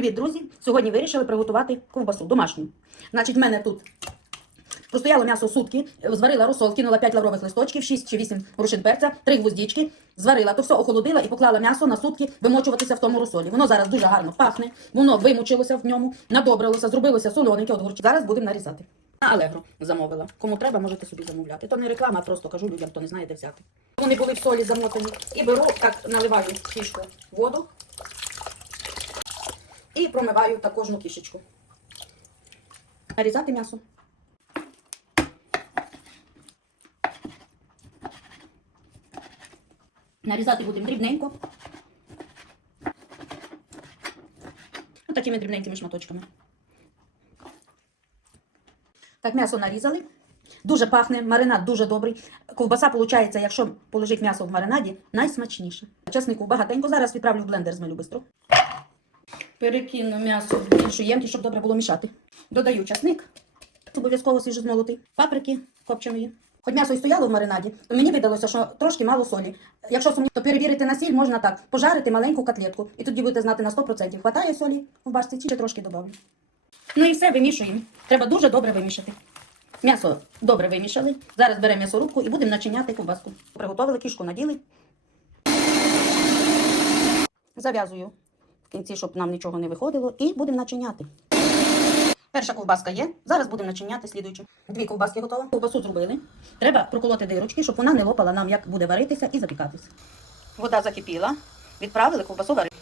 Привіт, друзі! Сьогодні вирішили приготувати ковбасу домашню. Значить, в мене тут простояло м'ясо сутки, зварила розсол, кинула 5 лаврових листочків, 6 чи 8 рушин перця, 3 гвоздічки, зварила, то все охолодила і поклала м'ясо на сутки вимочуватися в тому розсолі. Воно зараз дуже гарно пахне, воно вимучилося в ньому, надобрилося, зробилося солоненьке, от горчі. Зараз будемо нарізати. На Алегро замовила. Кому треба, можете собі замовляти. То не реклама, а просто кажу людям, хто не знає, де взяти. Вони були в солі замотані. І беру, так наливаю кішку воду. І промиваю та кожну кішечку. Нарізати м'ясо. Нарізати будемо дрібненько. Ось такими дрібненькими шматочками. Так, м'ясо нарізали. Дуже пахне, маринад дуже добрий. Ковбаса, виходить, якщо положить м'ясо в маринаді, найсмачніше. Чеснику багатенько. Зараз відправлю в блендер, змелю швидко. Перекину м'ясо в іншу ємність, щоб добре було мішати. Додаю часник, обов'язково свіжо змолотий, паприки копченої. Хоч м'ясо і стояло в маринаді, то мені видалося, що трошки мало солі. Якщо сумні, то перевірити на сіль можна так, пожарити маленьку котлетку. І тоді будете знати на 100%, хватає солі в башці, чи трошки додавлю. Ну і все, вимішуємо. Треба дуже добре вимішати. М'ясо добре вимішали. Зараз беремо м'ясорубку і будемо начиняти ковбаску. Приготовили кішку, наділи. Зав'язую кінці, щоб нам нічого не виходило, і будемо начиняти. Перша ковбаска є. Зараз будемо начиняти слідуючу. Дві ковбаски готові. Ковбасу зробили. Треба проколоти дирочки, щоб вона не лопала нам, як буде варитися і запікатися. Вода закипіла. Відправили ковбасу варити.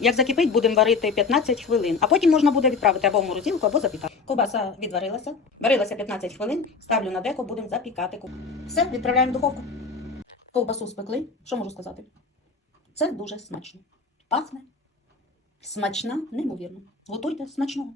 Як закипить, будемо варити 15 хвилин, а потім можна буде відправити або в морозилку, або запікати. Ковбаса відварилася, варилася 15 хвилин, ставлю на деко, будемо запікати. Все, відправляємо в духовку. Ковбасу спекли. Що можу сказати? Це дуже смачно. Пахне. Смачна, неймовірно. Готуйте смачного.